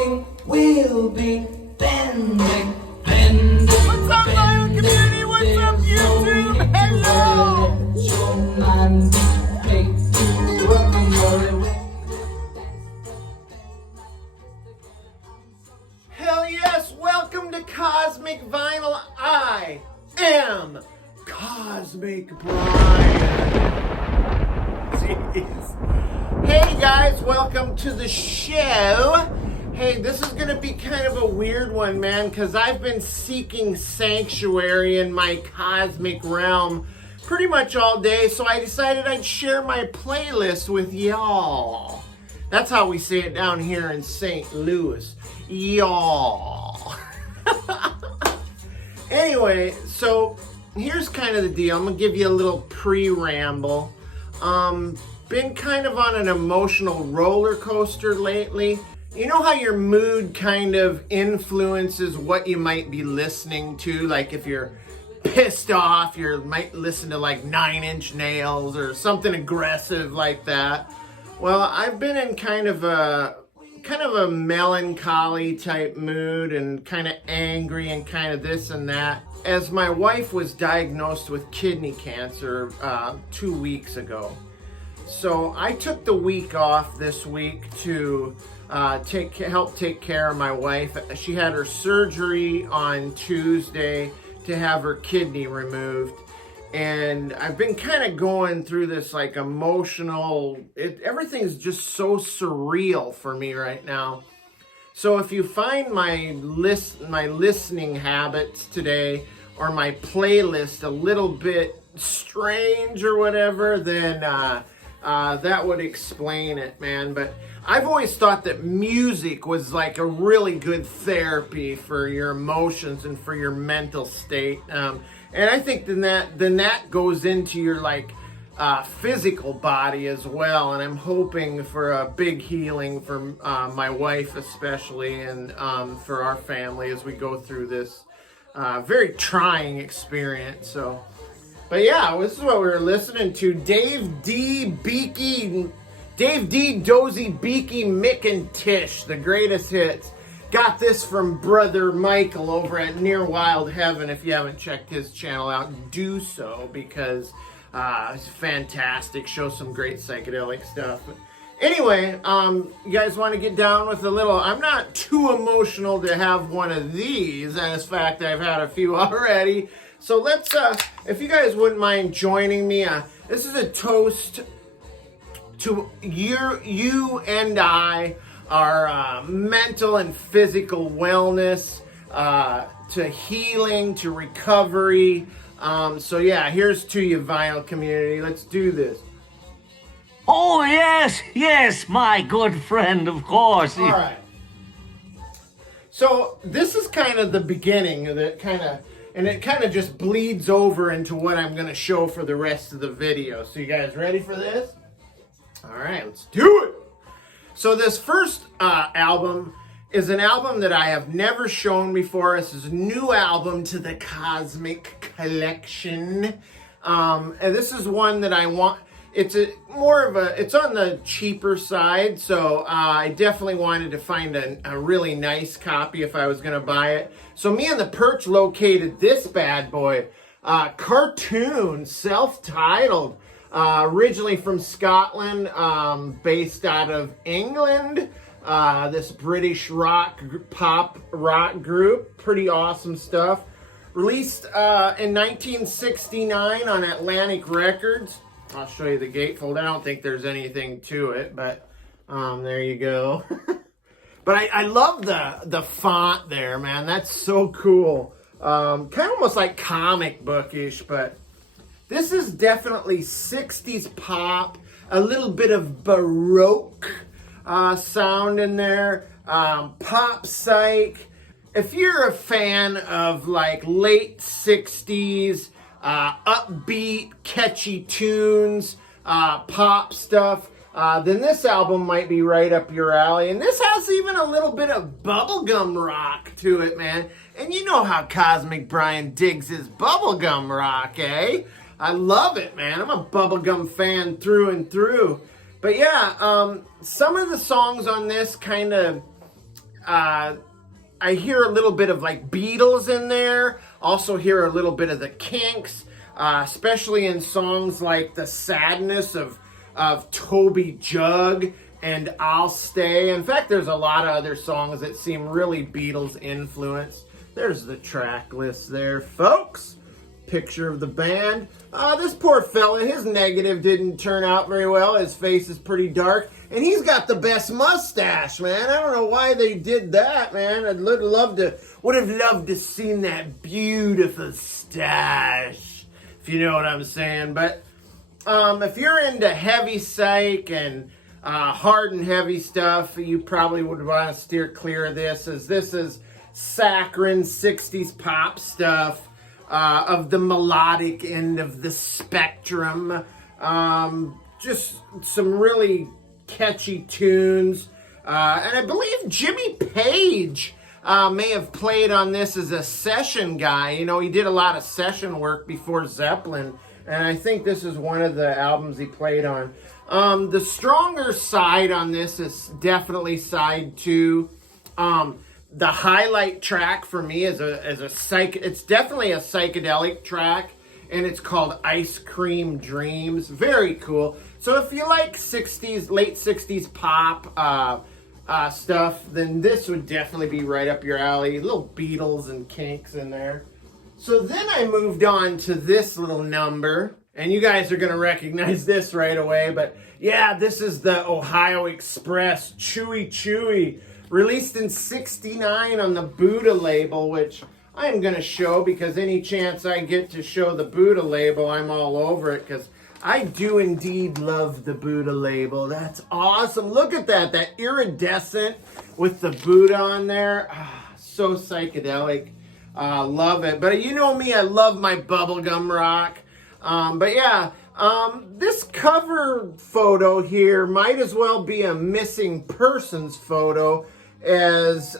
bending, we'll be bending, bending. What's up, Vinyl Community? What's up, YouTube? Hello! Hell yes, welcome to Cosmic Vinyl. I am Cosmic Brian. Jeez. Hey guys, welcome to the show. Hey, this is gonna be kind of a weird one, man, because I've been seeking sanctuary in my cosmic realm pretty much all day, so I decided I'd share my playlist with y'all. That's how we say it down here in St. Louis. Y'all. Anyway, so here's kind of the deal. I'm gonna give you a little pre-ramble. Been kind of on an emotional roller coaster lately. You know how your mood kind of influences what you might be listening to? Like if you're pissed off, you might listen to like 9 Inch Nails or something aggressive like that. Well, I've been in kind of a melancholy type mood and kind of angry and kind of this and that, as my wife was diagnosed with kidney cancer 2 weeks ago. So I took the week off this week to help take care of my wife. She had her surgery on Tuesday to have her kidney removed. And I've been kind of going through this like emotional, everything's just so surreal for me right now. So if you find my listening habits today or my playlist a little bit strange or whatever, then that would explain it, man. But I've always thought that music was like a really good therapy for your emotions and for your mental state. And I think then that goes into your like physical body as well. And I'm hoping for a big healing for my wife especially, and for our family as we go through this very trying experience. So, but yeah, this is what we were listening to. Dave D, Dozy, Beaky, Mick, and Tish, the greatest hits. Got this from Brother Michael over at Near Wild Heaven. If you haven't checked his channel out, do so, because it's fantastic. Shows some great psychedelic stuff. But anyway, you guys want to get down with a little... I'm not too emotional to have one of these. As a fact, I've had a few already. So let's, if you guys wouldn't mind joining me, this is a toast to you and I, our mental and physical wellness, to healing, to recovery. So yeah, here's to you, Vinyl Community. Let's do this. Oh, yes, my good friend, of course. All right. So this is kind of the beginning of it, and it kind of just bleeds over into what I'm going to show for the rest of the video. So you guys ready for this? All right, let's do it. So this first album is an album that I have never shown before. This is a new album to the Cosmic Collection. And this is one that I want. It's it's on the cheaper side. So I definitely wanted to find a really nice copy if I was going to buy it. So me and the Perch located this bad boy, CARTOONE, self-titled. Originally from Scotland, based out of England. This British pop rock group. Pretty awesome stuff. Released in 1969 on Atlantic Records. I'll show you the gatefold. I don't think there's anything to it, but there you go. But I love the font there, man. That's so cool. Kind of almost like comic bookish, but this is definitely 60s pop, a little bit of Baroque sound in there, pop psych. If you're a fan of like late 60s, upbeat, catchy tunes, pop stuff, then this album might be right up your alley. And this has even a little bit of bubblegum rock to it, man. And you know how Cosmic Brian digs his bubblegum rock, eh? I love it, man. I'm a bubblegum fan through and through. But yeah, some of the songs on this kind of I hear a little bit of like Beatles in there. Also hear a little bit of the Kinks, especially in songs like The Sadness of Toby Jug and I'll Stay. In fact, there's a lot of other songs that seem really Beatles influenced. There's the track list there, folks. Picture of the band. This poor fella, his negative didn't turn out very well. His face is pretty dark. And he's got the best mustache, man. I don't know why they did that, man. Would have loved to seen that beautiful stash, if you know what I'm saying. But if you're into heavy Psych and hard and heavy stuff, you probably would want to steer clear of this, as this is saccharine 60s pop stuff. Of the melodic end of the spectrum. Just some really catchy tunes. And I believe Jimmy Page may have played on this as a session guy. You know, he did a lot of session work before Zeppelin. And I think this is one of the albums he played on. The stronger side on this is definitely side 2. The highlight track for me is it's definitely a psychedelic track, and it's called Ice Cream Dreams. Very cool. So if you like 60s, late 60s pop stuff, then this would definitely be right up your alley. Little Beatles and Kinks in there. So then I moved on to this little number, and you guys are going to recognize this right away, but yeah, this is the Ohio Express Chewy Chewy. Released in '69 on the Buddha label, which I'm going to show because any chance I get to show the Buddha label, I'm all over it, because I do indeed love the Buddha label. That's awesome. Look at that iridescent with the Buddha on there. So psychedelic. Love it. But you know me, I love my bubblegum rock. But yeah, this cover photo here might as well be a missing persons photo, as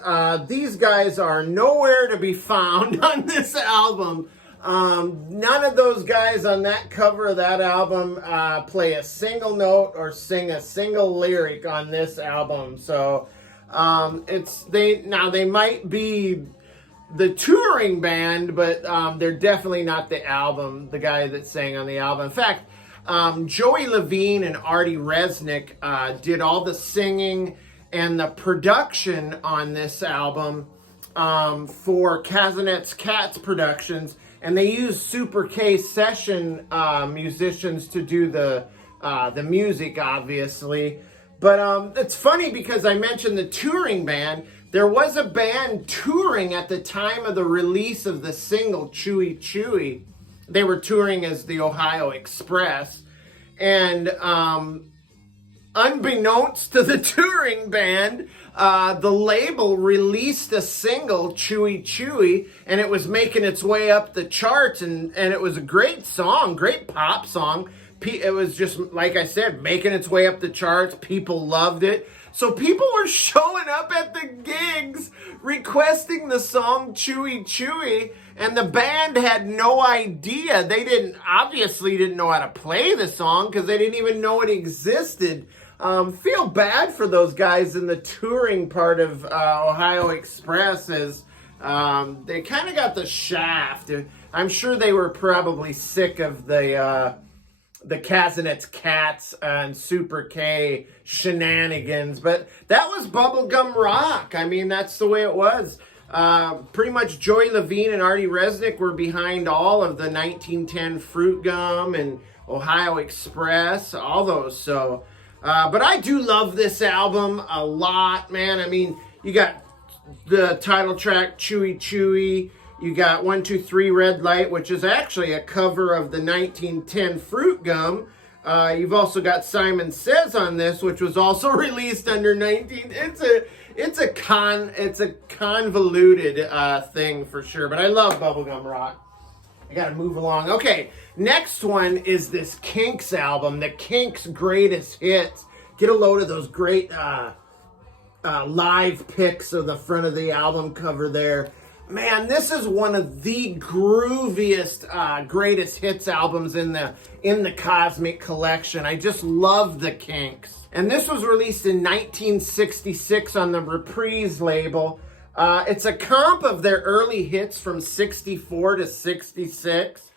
these guys are nowhere to be found on this album. None of those guys on that cover of that album play a single note or sing a single lyric on this album. So they might be the touring band, but they're definitely not the guy that sang on the album. In fact, Joey Levine and Artie Resnick did all the singing and the production on this album for Kazinet's Cats Productions, and they used Super K session musicians to do the music, obviously. But it's funny because I mentioned the touring band. There was a band touring at the time of the release of the single Chewy Chewy. They were touring as the Ohio Express, and unbeknownst to the touring band, the label released a single, Chewy Chewy, and it was making its way up the charts, and it was a great song, great pop song. It was just, like I said, making its way up the charts. People loved it. So people were showing up at the gigs requesting the song Chewy Chewy, and the band had no idea. They obviously didn't know how to play the song because they didn't even know it existed. Feel bad for those guys in the touring part of Ohio Express, as they kind of got the shaft. I'm sure they were probably sick of the Kazinet's Cats and Super K shenanigans, but that was bubblegum rock. I mean, that's the way it was. Pretty much Joey Levine and Artie Resnick were behind all of the 1910 Fruit Gum and Ohio Express, all those. So, but I do love this album a lot, man. I mean, you got the title track, Chewy Chewy. You got 1, 2, 3 Red Light, which is actually a cover of the 1910 Fruit Gum. You've also got Simon Says on this, which was also released under 19. It's a convoluted thing for sure, but I love bubblegum rock. I gotta move along. Okay, next one is this Kinks album, the Kinks Greatest Hits. Get a load of those great live pics of the front of the album cover there. Man, this is one of the grooviest greatest hits albums in the Cosmic collection. I just love the Kinks. And this was released in 1966 on the Reprise label. It's a comp of their early hits from 64 to 66.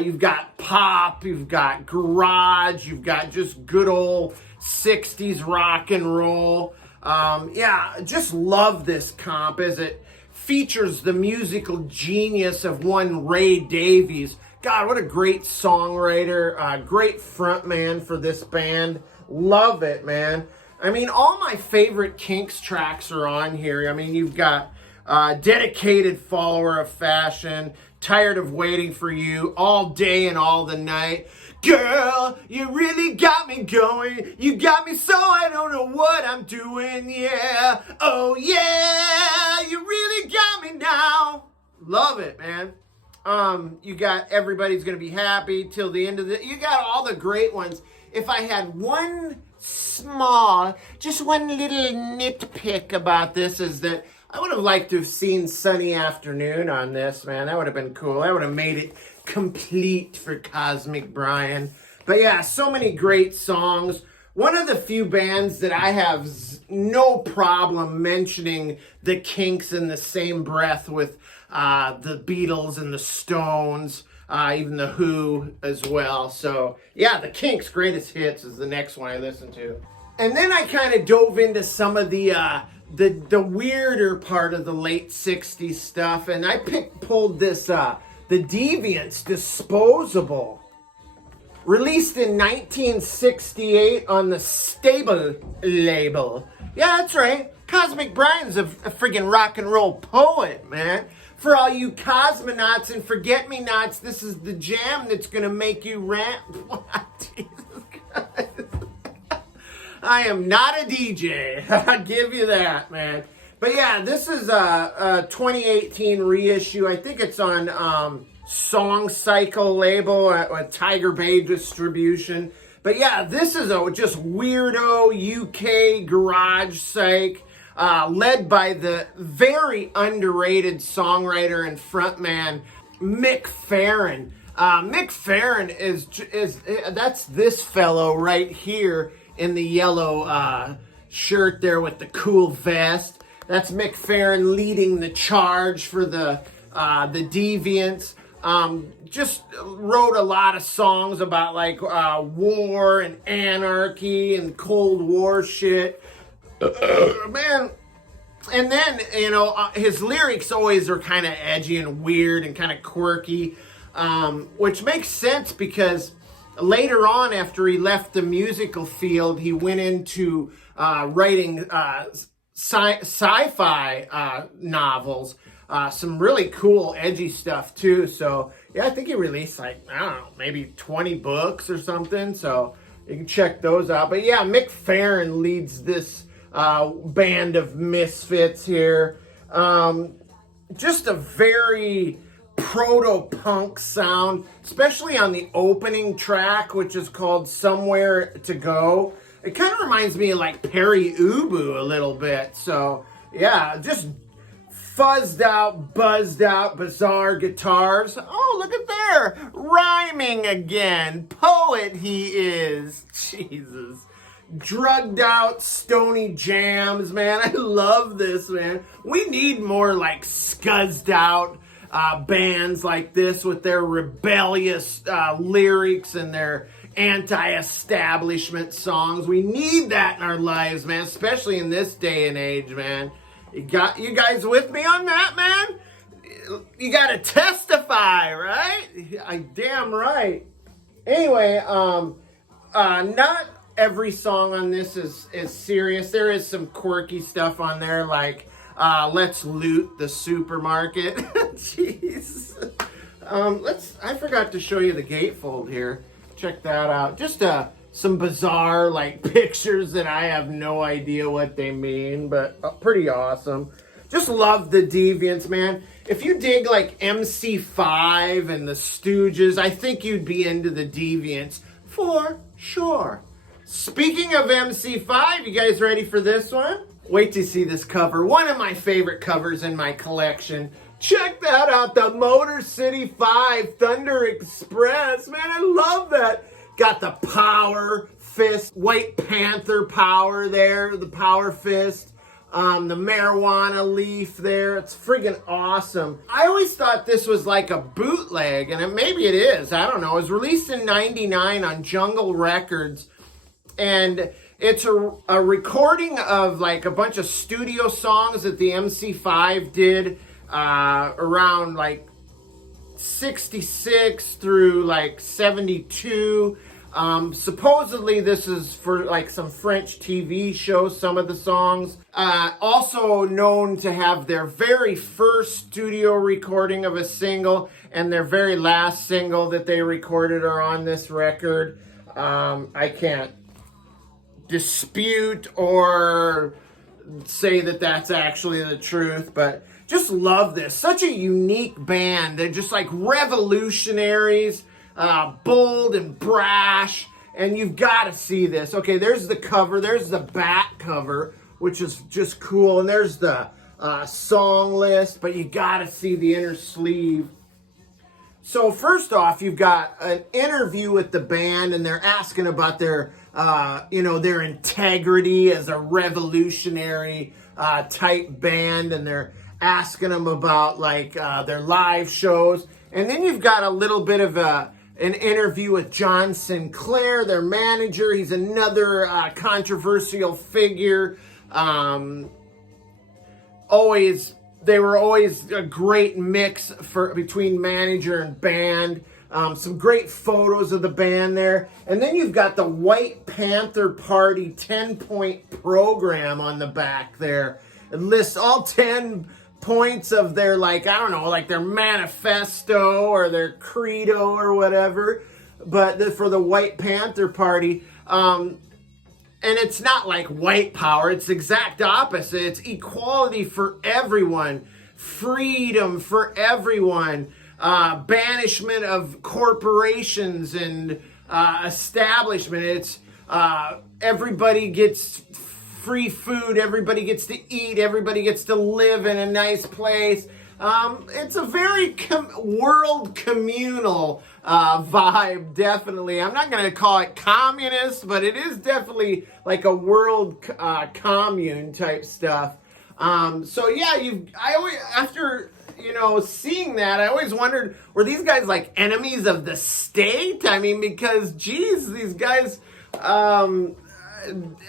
You've got pop, you've got garage, you've got just good old 60s rock and roll. Yeah, just love this comp as it features the musical genius of one Ray Davies. God, what a great songwriter, great frontman for this band. Love it, man. I mean, all my favorite Kinks tracks are on here. I mean, you've got Dedicated Follower of Fashion, Tired of Waiting for You, All Day and All the Night. Girl, you really got me going. You got me so I don't know what I'm doing, yeah. Oh, yeah, you really got me now. Love it, man. You got Everybody's Gonna Be Happy till the end of the... You got all the great ones. If I had one just one little nitpick about this is that I would have liked to have seen Sunny Afternoon on this, man. That would have been cool. That would have made it complete for Cosmic Brian. But yeah, so many great songs. One of the few bands that I have no problem mentioning the Kinks in the same breath with the Beatles and the Stones, even the Who as well. So yeah, the Kinks' greatest hits is the next one I listen to. And then I kind of dove into some of the weirder part of the late 60s stuff, and I pulled this the Deviants Disposable, released in 1968 on the Stable label. Yeah, that's right. Cosmic Brian's a friggin' rock and roll poet, man. For all you cosmonauts and forget-me-nots, this is the jam that's gonna make you rant. What? Jesus Christ. I am not a DJ. I'll give you that, man. But yeah, this is a 2018 reissue. I think it's on Song Cycle label with Tiger Bay distribution. But yeah, this is a just weirdo UK garage psych, led by the very underrated songwriter and frontman Mick Farren. Mick Farren is that's this fellow right here in the yellow shirt there with the cool vest. That's Mick Farren leading the charge for the Deviants. Just wrote a lot of songs about like war and anarchy and Cold War shit. Man. And then, you know, his lyrics always are kind of edgy and weird and kind of quirky, which makes sense because later on, after he left the musical field, he went into writing sci-fi novels. Some really cool, edgy stuff, too. So, yeah, I think he released, like, I don't know, maybe 20 books or something. So, you can check those out. But, yeah, Mick Farren leads this band of misfits here. Just a very proto-punk sound, especially on the opening track, which is called Somewhere to Go. It kind of reminds me of like Perry Ubu a little bit. So yeah, just fuzzed out, buzzed out, bizarre guitars. Oh, look at there, rhyming again. Poet he is. Jesus. Drugged out, stony jams, man. I love this, man. We need more like scuzzed out bands like this with their rebellious lyrics and their anti-establishment songs. We need that in our lives, man, especially in this day and age, man. You guys with me on that, man? You gotta testify, right? I damn right. Anyway, not every song on this is serious. There is some quirky stuff on there, like Let's Loot the Supermarket. Jeez. I forgot to show you the gatefold here. Check that out. Just some bizarre like pictures that I have no idea what they mean, but pretty awesome. Just love the Deviants, man. If you dig like MC5 and the Stooges, I think you'd be into the Deviants for sure. Speaking of MC5, you guys ready for this one? Wait to see this cover. One of my favorite covers in my collection. Check that out, the Motor City 5 Thunder Express. Man, I love that. Got the power fist, White Panther power there, the power fist. The marijuana leaf there. It's friggin' awesome. I always thought this was like a bootleg, and maybe it is. I don't know. It was released in '99 on Jungle Records, and it's a recording of like a bunch of studio songs that the MC5 did around like 66 through like 72. Supposedly this is for like some French TV shows, some of the songs. Also known to have their very first studio recording of a single and their very last single that they recorded are on this record. I can't dispute or say that that's actually the truth, but just love this. Such a unique band. They're just like revolutionaries. Bold and brash, and you've got to see this. Okay, there's the cover, there's the back cover, which is just cool, and there's the song list, but you got to see the inner sleeve. So first off, you've got an interview with the band, and they're asking about their, their integrity as a revolutionary type band, and they're asking them about like their live shows. And then you've got a little bit of an interview with John Sinclair, their manager. He's another controversial figure. They were always a great mix between manager and band. Some great photos of the band there. And then you've got the White Panther Party 10-point program on the back there. It lists all 10 points of their, like, I don't know, like their manifesto or their credo or whatever, but for the White Panther Party. And it's not like white power, it's the exact opposite. It's equality for everyone, freedom for everyone, banishment of corporations and establishment. It's everybody gets free food, everybody gets to eat, everybody gets to live in a nice place. It's a very world communal vibe, definitely. I'm not going to call it communist, but it is definitely like a world commune type stuff. So yeah, after seeing that, I always wondered, were these guys like enemies of the state? I mean, because geez, these guys,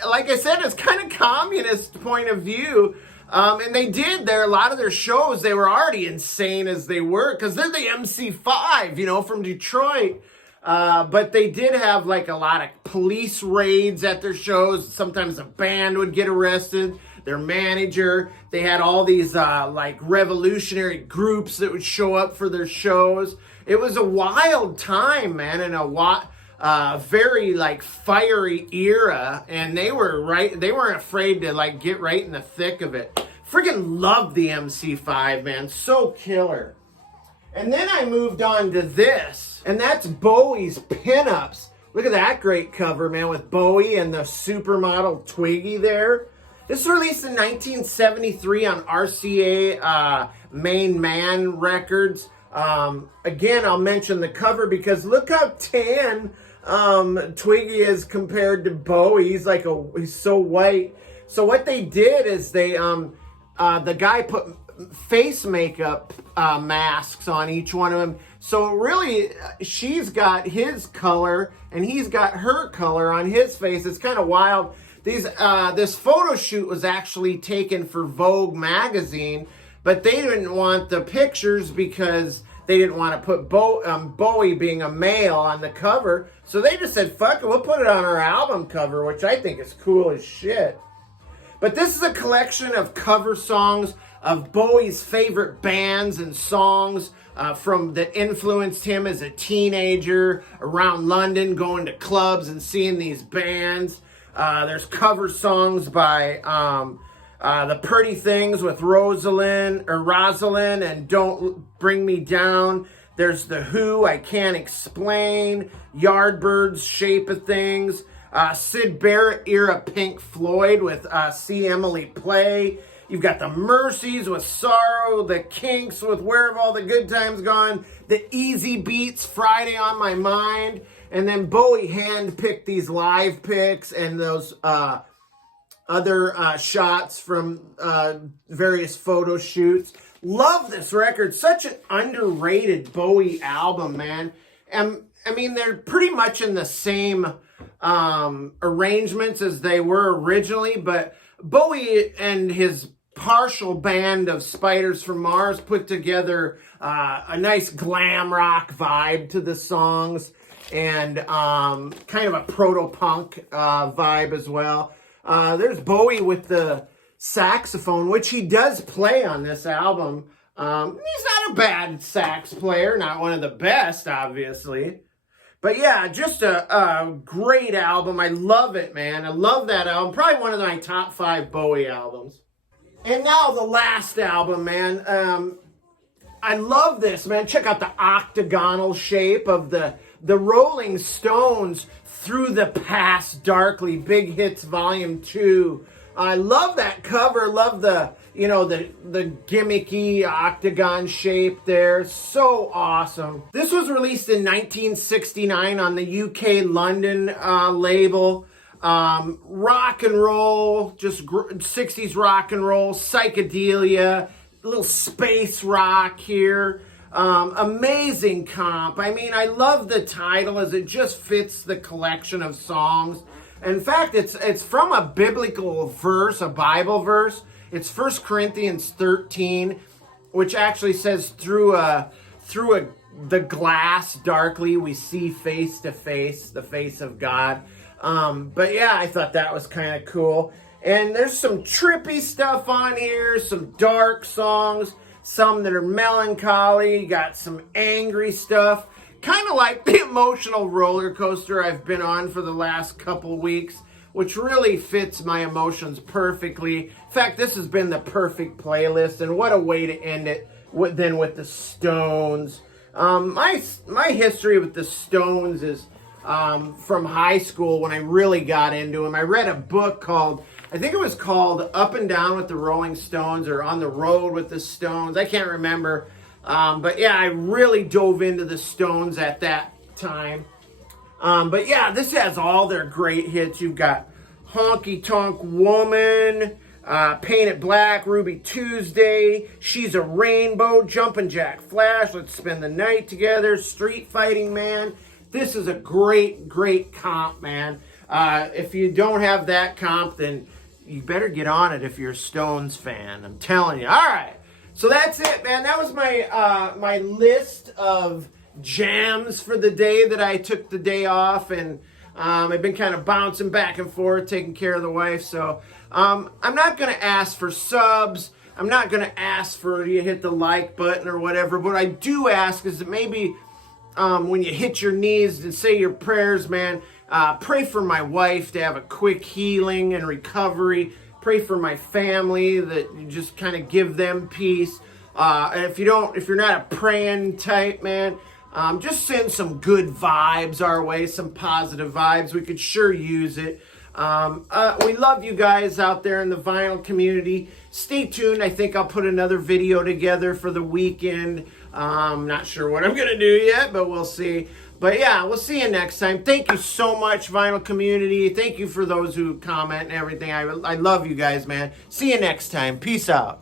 like I said, it's kind of communist point of view. And they did a lot of their shows, they were already insane as they were, because they're the MC5, from Detroit. But they did have like a lot of police raids at their shows. Sometimes a band would get arrested, their manager. They had all these like revolutionary groups that would show up for their shows. It was a wild time, man, and very like fiery era, and they weren't afraid to like get right in the thick of it. Friggin' love the MC5, man, so killer. And then I moved on to this, and that's Bowie's Pinups. Look at that great cover, man, with Bowie and the supermodel Twiggy there. This was released in 1973 on RCA Main Man Records. Again, I'll mention the cover because look how tan Twiggy is compared to Bowie. He's so white. So what they did is the guy put face makeup masks on each one of them. So really, she's got his color and he's got her color on his face. It's kind of wild. This photo shoot was actually taken for Vogue magazine, but they didn't want the pictures because they didn't want to put Bowie being a male on the cover. So they just said, fuck it, we'll put it on our album cover, which I think is cool as shit. But this is a collection of cover songs of Bowie's favorite bands and songs that influenced him as a teenager around London, going to clubs and seeing these bands. There's cover songs by The Pretty Things with Rosalind and Don't Bring Me Down. There's The Who, I Can't Explain. Yardbirds, Shape of Things. Syd Barrett era Pink Floyd with See Emily Play. You've got the Mercies with Sorrow, the Kinks with Where Have All the Good Times Gone, the Easy Beats, Friday on My Mind, and then Bowie handpicked these live picks and those other shots from various photo shoots. Love this record. Such an underrated Bowie album, man. And I mean, they're pretty much in the same arrangements as they were originally, but Bowie and his partial band of Spiders from Mars put together a nice glam rock vibe to the songs, and kind of a proto-punk vibe as well. There's Bowie with the saxophone, which he does play on this album. He's not a bad sax player, not one of the best, obviously. But yeah, just a great album. I love it, man. I love that album. Probably one of my top 5 Bowie albums. And now the last album, man. I love this, man. Check out the octagonal shape of the Rolling Stones Through the Past Darkly, Big Hits Volume 2. I love that cover. Love the gimmicky octagon shape there. So awesome. This was released in 1969 on the UK London label. Rock and roll, just 60s rock and roll, psychedelia, a little space rock here. Amazing comp. I mean, I love the title as it just fits the collection of songs. In fact, it's from a biblical verse, a Bible verse. It's 1 Corinthians 13, which actually says through the glass darkly we see face to face, the face of God. But yeah, I thought that was kind of cool. And there's some trippy stuff on here, some dark songs, some that are melancholy, you got some angry stuff. Kind of like the emotional roller coaster I've been on for the last couple weeks, which really fits my emotions perfectly. In fact, this has been the perfect playlist, and what a way to end it than with the Stones. My history with the Stones is from high school when I really got into them. I read a book called, I think it was called Up and Down with the Rolling Stones or On the Road with the Stones. I can't remember. But yeah, I really dove into the Stones at that time. But yeah, this has all their great hits. You've got Honky Tonk Woman, Paint It Black, Ruby Tuesday, She's a Rainbow, Jumpin' Jack Flash, Let's Spend the Night Together, Street Fighting Man. This is a great, great comp, man. If you don't have that comp, then you better get on it if you're a Stones fan. I'm telling you. All right. So that's it, man. That was my my list of jams for the day that I took the day off, and I've been kind of bouncing back and forth, taking care of the wife. So I'm not going to ask for subs. I'm not going to ask for you to hit the like button or whatever. What I do ask is that maybe when you hit your knees and say your prayers, man, pray for my wife to have a quick healing and recovery. Pray for my family, that you just kind of give them peace. And if you're not a praying type, man, just send some good vibes our way, some positive vibes. We could sure use it. We love you guys out there in the vinyl community. Stay tuned. I think I'll put another video together for the weekend. Not sure what I'm going to do yet, but we'll see. But yeah, we'll see you next time. Thank you so much, vinyl community. Thank you for those who comment and everything. I love you guys, man. See you next time. Peace out.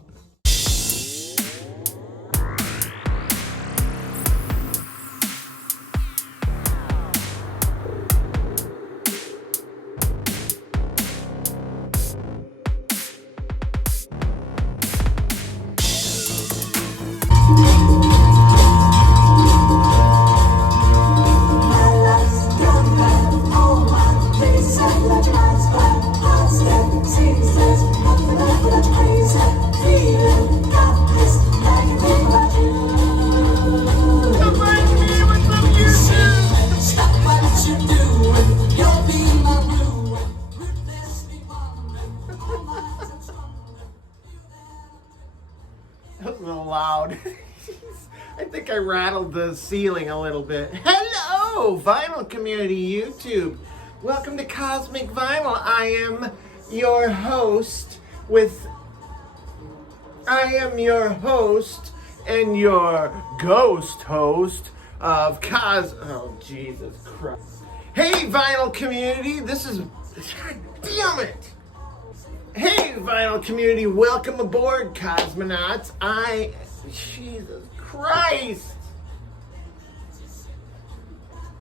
That was a little loud. I think I rattled the ceiling a little bit. Hello, vinyl community YouTube. Welcome to Cosmic Vinyl. I am your host with I am your host and your ghost host of Oh, Jesus Christ. Hey, vinyl community, this is... God damn it! Hey, vinyl community, welcome aboard, cosmonauts. Jesus Christ!